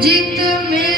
जित में